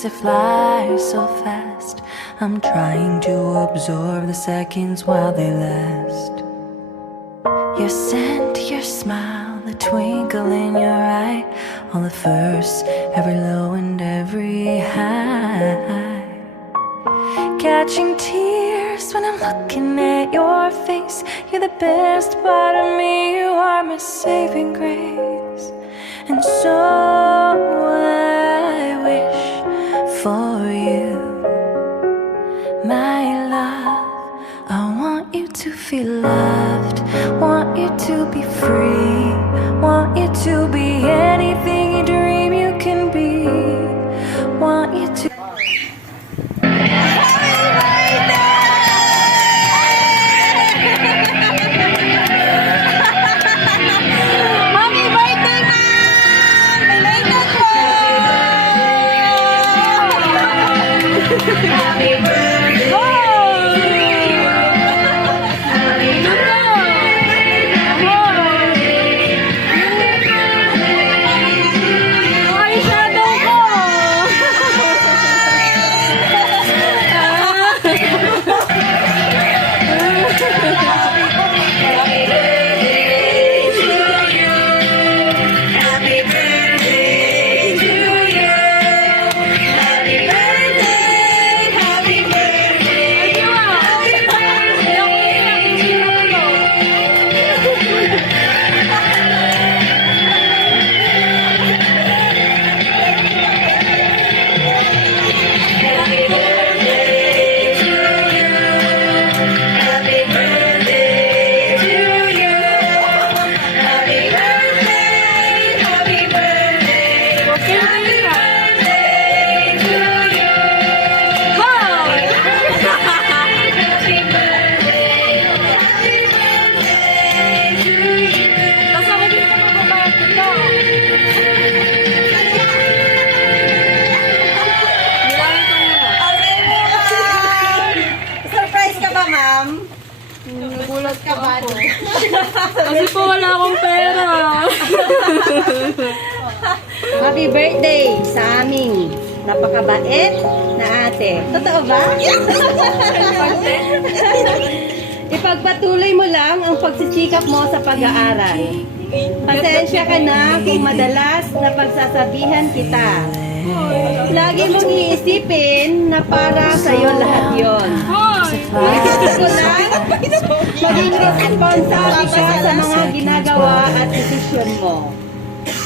'cause it flies so fast. I'm trying to absorb the seconds while they last. Your scent, your smile, the twinkle in your eye, all the firsts, every low and every high. Catching tears when I'm looking at your face. You're the best part of me, you are my saving grace. And so I wish for you, my love. I want you to feel loved, want you to be free, want you to be anything you dream you can be, want you to. Nagulat ka ba? Kasi po wala akong pera. Happy birthday sa aming napakabait na ate. Totoo ba? Ipagpatuloy mo lang ang pagsisikap mo sa pag-aaral. Pasensya ka na kung madalas na pagsasabihan kita. Lagi mong iisipin na para sa'yo lahat yon. Gusto lang maging responsable ka sa mga ginagawa at desisyon mo.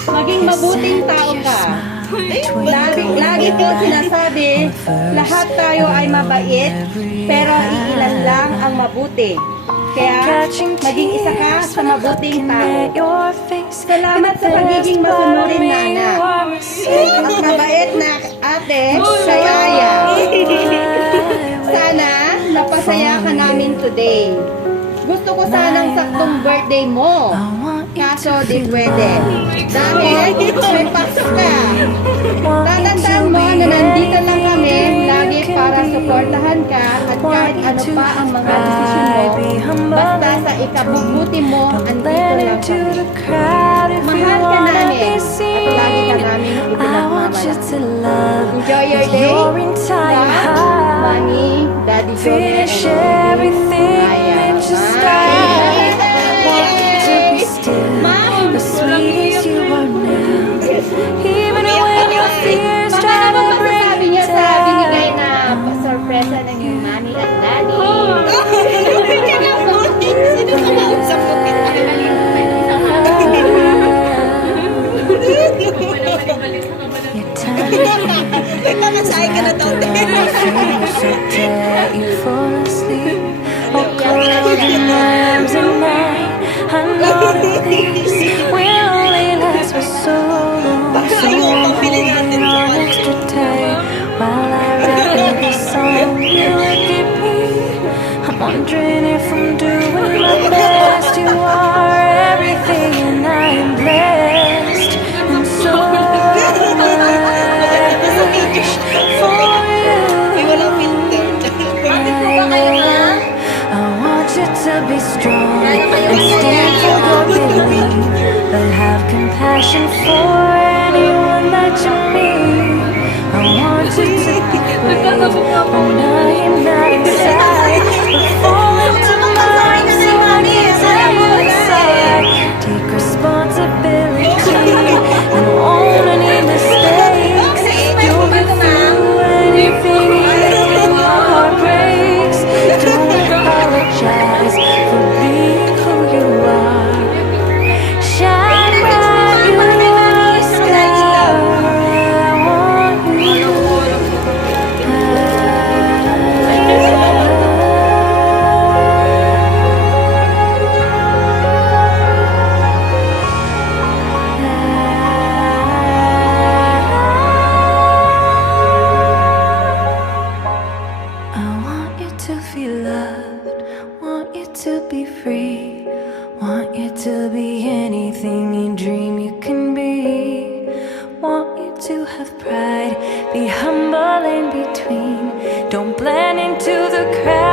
Maging mabuting tao ka. Lagi ko sinasabi, lahat tayo ay mabait, pero iilan lang ang mabuti. Kaya, maging isa ka sa mabuting tao. Salamat sa pagiging masunurin na anak. At mabait na ate, Sayaya. Sana, napasaya ka namin today. Gusto ko sanang saktong birthday mo. Kaso di pwede. Dahil may pasok ka. Tatandaan mo na nandito lang kami lagi para suportahan ka at kahit ano pa ang mga desisyon mo. Basta sa ikabubuti mo, andito lang kami. Mahal ka namin at lagi ka namin ipinagmamalaki. Enjoy your day. Love, Mommy, Daddy Johnny, and everything. The sweetest you are now. Even when your fears try to break niya sa binigay na sorpresa ng iyong mommy at daddy. Sino ka nausap mo? Nagkakasay ka na daw din. You fall asleep or cold in my arms at night. I know that things will only last for so long. So I'm holding on extra tight while I write this song. You look at me, I'm wondering if I'm doing my best. You are everything and I am blessed. And so to be strong and stand for what we believe, but have compassion for anyone that you meet. I want you when I am not inside. But fall into my arms so I can tell you inside. Take responsibility and own any mistakes. You'll get through anything even if your heart breaks. Don't apologize for being who you are. Shine bright, you are a star. I want you. I want you to feel loved, want you to be free, want you to be anything you dream you can be. Want you to have pride, be humble in between. Don't blend into the crowd.